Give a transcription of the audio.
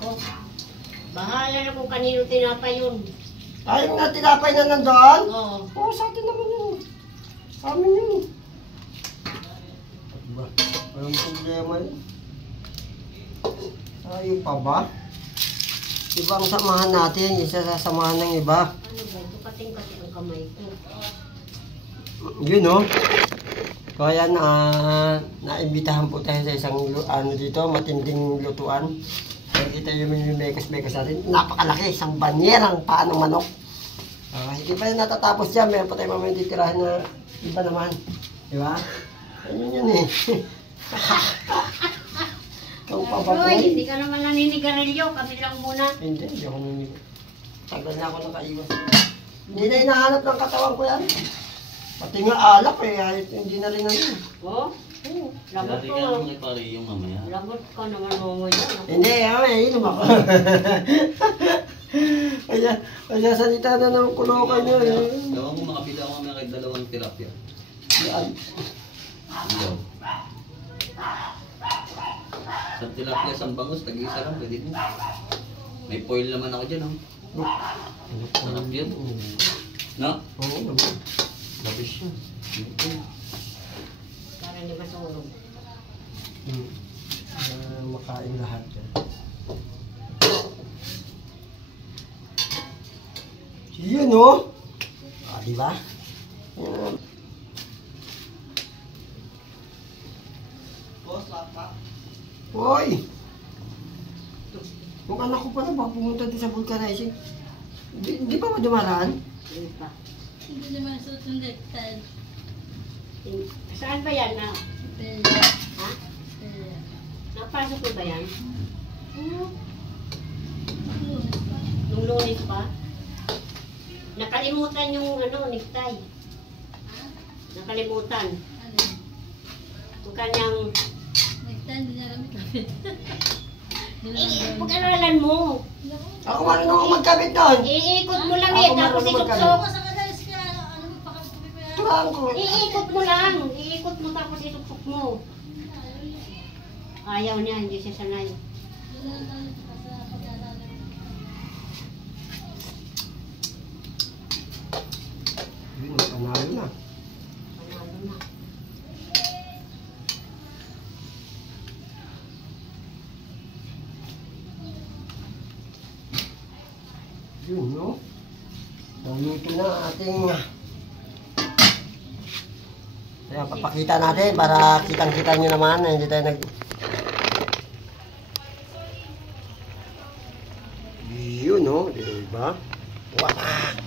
ko. Bahala na kung kanino tinapay yun. Ay, yung tinapay na nandoon? Oo. Oo, sa atin naman yun. Sa amin yun. Diba? Walang problema yun. Ayaw pa ba? Ibang samahan natin, isa sa samahan ng iba. Ano ba? Ito kating-kating ang kamay ko. Yun o. Kaya naimbitahan po tayo sa isang dito, matinding lutuan. Kita yung mekos-mekos natin. Napakalaki, isang banyerang paa ng manok. Hindi pa yun natatapos dyan. Meron pa tayo mamaya titirahan na iba naman. Diba? Ayun yun eh. Ikaw pa ba po? Hindi ka naman naninigarilyo. Kami lang muna. Hindi ako naninigarilyo. Tagal na ako nakaiwas. Hindi na hinahanap ng katawan ko yan. Pati nga alak eh. Hindi na rin na yun. Oh? Labot Dati ko. ka naman ipari yung mamaya. Labot ka naman mo yan. Hindi, inom ako. Kaya salita na ng kulokan nyo eh. Gawa mo makapila ako mamaya kahit 2 tilapia. Yan. Ano? Sa tilapia, sa bangus, tag-isa lang, pwede mo. May foil naman ako dyan, oh. Sarap yun. No? Oo naman. Lapis yun. Para hindi masunog. Makain lahat yan. Yun o. Diba? Hoy! Yung anak ko pala ba pumunta din sa vulcanizing? Di pa ba dumaraan? Hindi pa. Hindi naman suot ng dektal. Saan ba yan na? Pela. Ha? Pela. Napasok ko ba yan? Lunes pa. Nung Lunes pa? Nakalimutan yung necktie. Nakalimutan. Ano? Yung kanyang... Dektal, hindi niya alam kapit. Pag-aralan mo. Ako marunong akong magkabit doon. Iikot mo lang Ako tapos marunong isuksok. magkabit. Sa kadalas ka, ano mo, pakasubi pa yan. Tulaan ko. Iikot mo lang. Iikot mo tapos isuksok mo. Ayaw niya, hindi siya sanay. Yun lang tayo sa pag-aaral. Yun, panalo na. Panalo na. Yun, no? Naluto na ating... Kaya papakita natin para kitang-kita nyo naman na hindi tayo nag... Yun, no? Diba? Wapak!